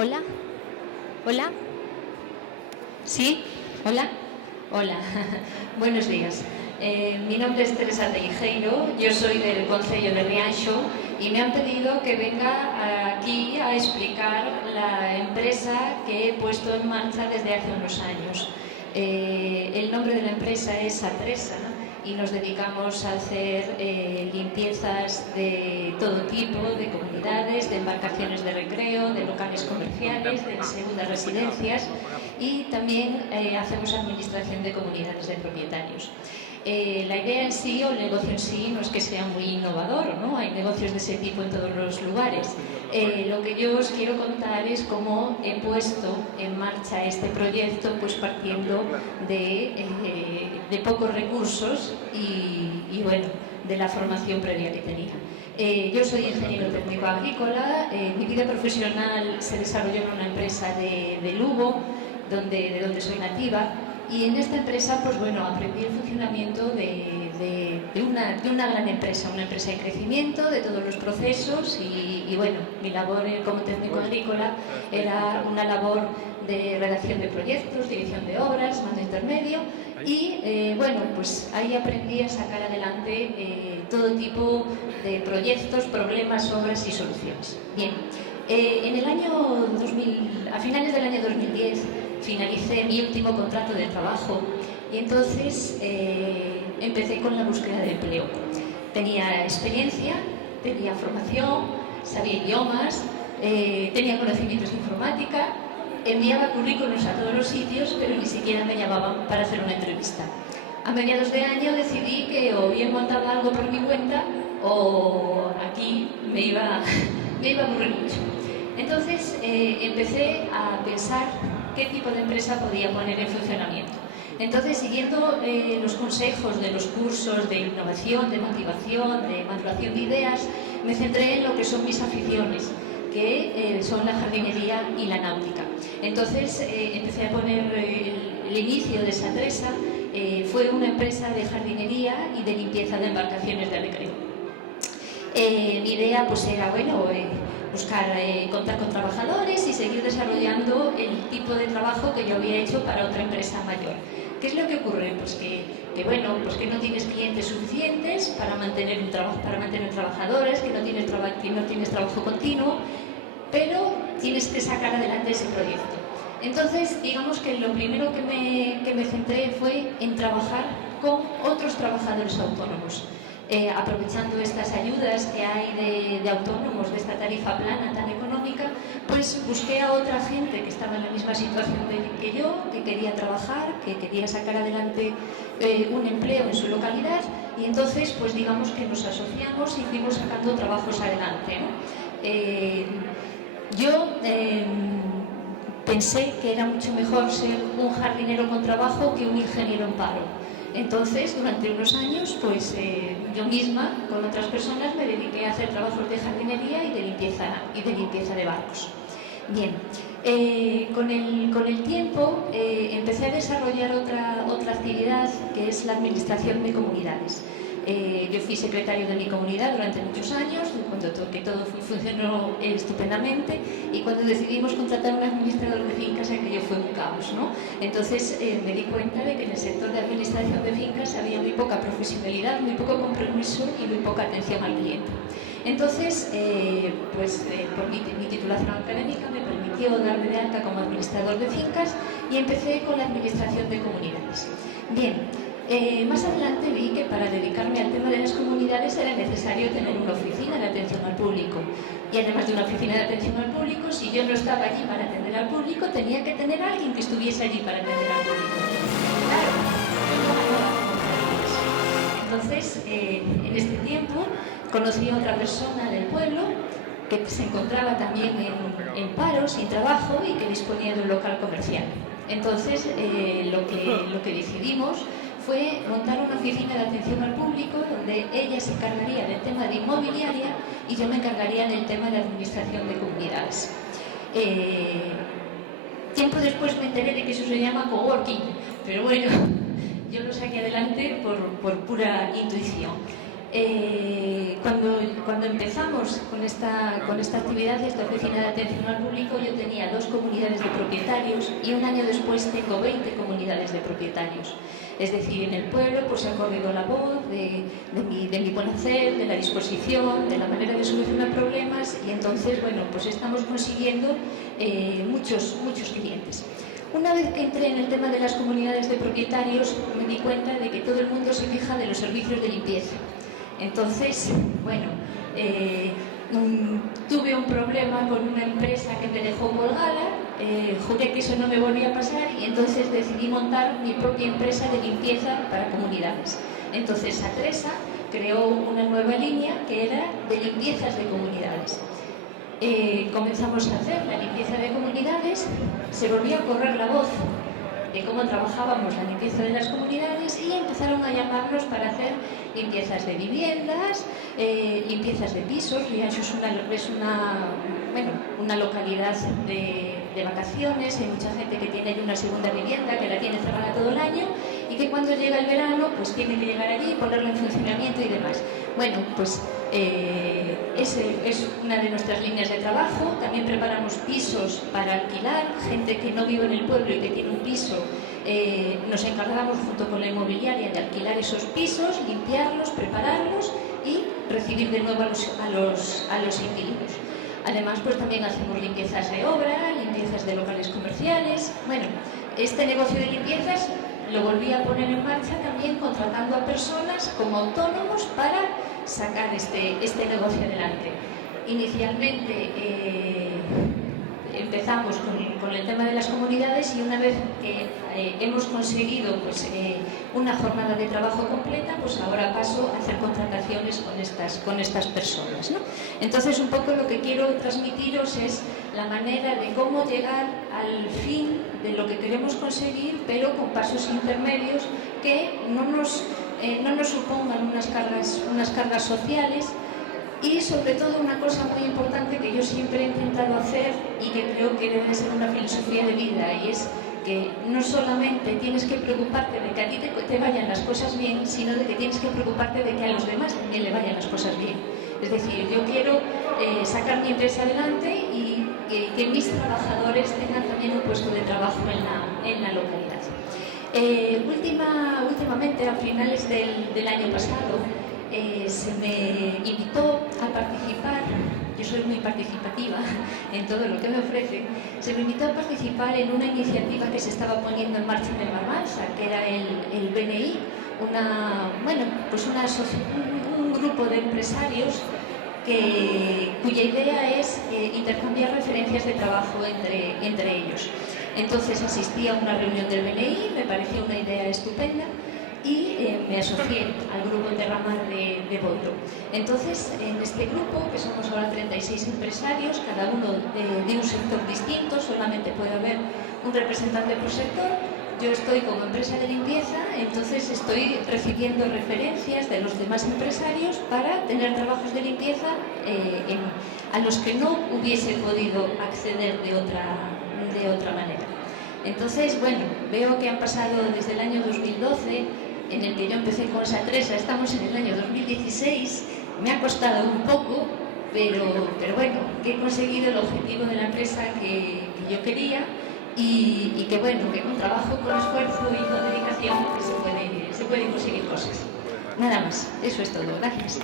Hola. Hola. ¿Sí? Hola. Hola. Buenos días. Mi nombre es Teresa Teijeiro, yo soy del Concello de Rianxo y me han pedido que venga aquí a explicar la empresa que he puesto en marcha desde hace unos años. El nombre de la empresa es Atresa y nos dedicamos a hacer limpiezas de todo tipo, de comunidades, de embarcaciones de recreo, de locales comerciales, de segundas residencias y también hacemos administración de comunidades de propietarios. La idea en sí o el negocio en sí no es que sea muy innovador, ¿no? Hay negocios de ese tipo en todos los lugares. Lo que yo os quiero contar es cómo he puesto en marcha este proyecto, pues partiendo de pocos recursos y bueno, de la formación previa que tenía. Yo soy ingeniero técnico agrícola, mi vida profesional se desarrolló en una empresa de Lugo, de donde soy nativa. Y en esta empresa, pues bueno, aprendí el funcionamiento de una gran empresa, una empresa en crecimiento, de todos los procesos y bueno, mi labor como técnico agrícola era una labor de redacción de proyectos, dirección de obras, mando intermedio y bueno, pues ahí aprendí a sacar adelante todo tipo de proyectos, problemas, obras y soluciones. Bien, en el año 2000, a finales del año 2010, finalicé mi último contrato de trabajo y entonces empecé con la búsqueda de empleo. Tenía experiencia, tenía formación, sabía idiomas, tenía conocimientos de informática, enviaba currículos a todos los sitios, pero ni siquiera me llamaban para hacer una entrevista. A mediados de año decidí que o bien montaba algo por mi cuenta o aquí me iba a aburrir mucho. Entonces empecé a pensar qué tipo de empresa podía poner en funcionamiento. Entonces, siguiendo los consejos de los cursos de innovación, de motivación, de maduración de ideas, me centré en lo que son mis aficiones, que son la jardinería y la náutica. Entonces, empecé a poner el inicio de esa empresa, fue una empresa de jardinería y de limpieza de embarcaciones de recreo. Mi idea pues era, bueno, buscar, contar con trabajadores y seguir desarrollando el tipo de trabajo que yo había hecho para otra empresa mayor. ¿Qué es lo que ocurre? Pues bueno, pues que no tienes clientes suficientes para mantener un trabajo, para mantener trabajadores, que no tienes trabajo continuo, pero tienes que sacar adelante ese proyecto. Entonces, digamos que lo primero que me centré fue en trabajar con otros trabajadores autónomos. Aprovechando estas ayudas que hay de autónomos, de esta tarifa plana tan económica, pues busqué a otra gente que estaba en la misma situación que yo, que quería trabajar, que quería sacar adelante un empleo en su localidad y entonces pues digamos que nos asociamos y fuimos sacando trabajos adelante, ¿no? Yo pensé que era mucho mejor ser un jardinero con trabajo que un ingeniero en paro. Entonces, durante unos años, pues yo misma, con otras personas, me dediqué a hacer trabajos de jardinería y de limpieza de barcos. Bien, con el tiempo empecé a desarrollar otra actividad que es la administración de comunidades. Yo fui secretario de mi comunidad durante muchos años, que todo funcionó estupendamente, y cuando decidimos contratar a un administrador de fincas, aquello fue un caos, ¿no? Entonces me di cuenta de que en el sector de administración de fincas había muy poca profesionalidad, muy poco compromiso y muy poca atención al cliente. Entonces, por mi titulación académica me permitió darme de alta como administrador de fincas y empecé con la administración de comunidades. Bien. Más adelante vi que para dedicarme al tema de las comunidades era necesario tener una oficina de atención al público. Y además de una oficina de atención al público, si yo no estaba allí para atender al público, tenía que tener a alguien que estuviese allí para atender al público. Claro. Entonces, en este tiempo, conocí a otra persona del pueblo que se encontraba también en paro, sin trabajo y que disponía de un local comercial. Entonces, lo que decidimos fue montar una oficina de atención al público donde ella se encargaría del tema de inmobiliaria y yo me encargaría del tema de administración de comunidades. Tiempo después me enteré de que eso se llama coworking, pero bueno, yo lo saqué adelante por pura intuición. Cuando empezamos con esta actividad, esta oficina de atención al público, yo tenía 2 comunidades de propietarios y un año después tengo 20 comunidades de propietarios. Es decir, en el pueblo pues se ha corrido la voz de mi buen hacer, de la disposición, de la manera de solucionar problemas y entonces, bueno, pues estamos consiguiendo muchos clientes. Una vez que entré en el tema de las comunidades de propietarios, me di cuenta de que todo el mundo se queja de los servicios de limpieza. Entonces, bueno, tuve un problema con una empresa que me dejó colgada, juré que eso no me volvía a pasar y entonces decidí montar mi propia empresa de limpieza para comunidades. Entonces, Atresa creó una nueva línea que era de limpiezas de comunidades. Comenzamos a hacer la limpieza de comunidades, se volvió a correr la voz de cómo trabajábamos la limpieza de las comunidades y empezaron a llamarnos para hacer limpiezas de viviendas, limpiezas de pisos. Rianxo es una localidad de vacaciones, hay mucha gente que tiene allí una segunda vivienda, que la tiene cerrada todo el año y que cuando llega el verano pues tiene que llegar allí, ponerlo en funcionamiento y demás. Bueno, pues ese es una de nuestras líneas de trabajo. También preparamos pisos para alquilar, gente que no vive en el pueblo y que tiene un piso. Nos encargamos junto con la inmobiliaria de alquilar esos pisos, limpiarlos, prepararlos y recibir de nuevo a los inquilinos. Además, pues también hacemos limpiezas de obra, limpiezas de locales comerciales. Bueno, este negocio de limpiezas lo volví a poner en marcha también contratando a personas como autónomos para sacar este negocio adelante. Inicialmente empezamos con el tema de las comunidades y una vez que hemos conseguido pues, una jornada de trabajo completa, pues ahora paso a hacer contrataciones con estas personas, ¿no? Entonces, un poco lo que quiero transmitiros es la manera de cómo llegar al fin de lo que queremos conseguir, pero con pasos intermedios que no nos supongan unas cargas sociales. Y sobre todo una cosa muy importante que yo siempre he intentado hacer y que creo que debe ser una filosofía de vida, y es que no solamente tienes que preocuparte de que a ti te vayan las cosas bien, sino de que tienes que preocuparte de que a los demás también le vayan las cosas bien. Es decir, yo quiero sacar mi empresa adelante y que mis trabajadores tengan también un puesto de trabajo en la localidad. Últimamente, a finales del año pasado, se me invitó a participar, yo soy muy participativa en todo lo que me ofrece, se me invitó a participar en una iniciativa que se estaba poniendo en marcha en el Barbanza, que era el BNI, un grupo de empresarios cuya idea es intercambiar referencias de trabajo entre ellos. Entonces asistí a una reunión del BNI, me pareció una idea estupenda y me asocié al grupo Terramar de Boiro. Entonces, en este grupo, que somos ahora 36 empresarios, cada uno de un sector distinto, solamente puede haber un representante por sector. Yo estoy como empresa de limpieza, entonces estoy recibiendo referencias de los demás empresarios para tener trabajos de limpieza a los que no hubiese podido acceder de otra manera. Entonces, bueno, veo que han pasado desde el año 2012, en el que yo empecé con Atresa, estamos en el año 2016, me ha costado un poco, pero bueno, que he conseguido el objetivo de la empresa que yo quería y que bueno, que con trabajo, con esfuerzo y con dedicación que se pueden conseguir cosas. Nada más, eso es todo, gracias.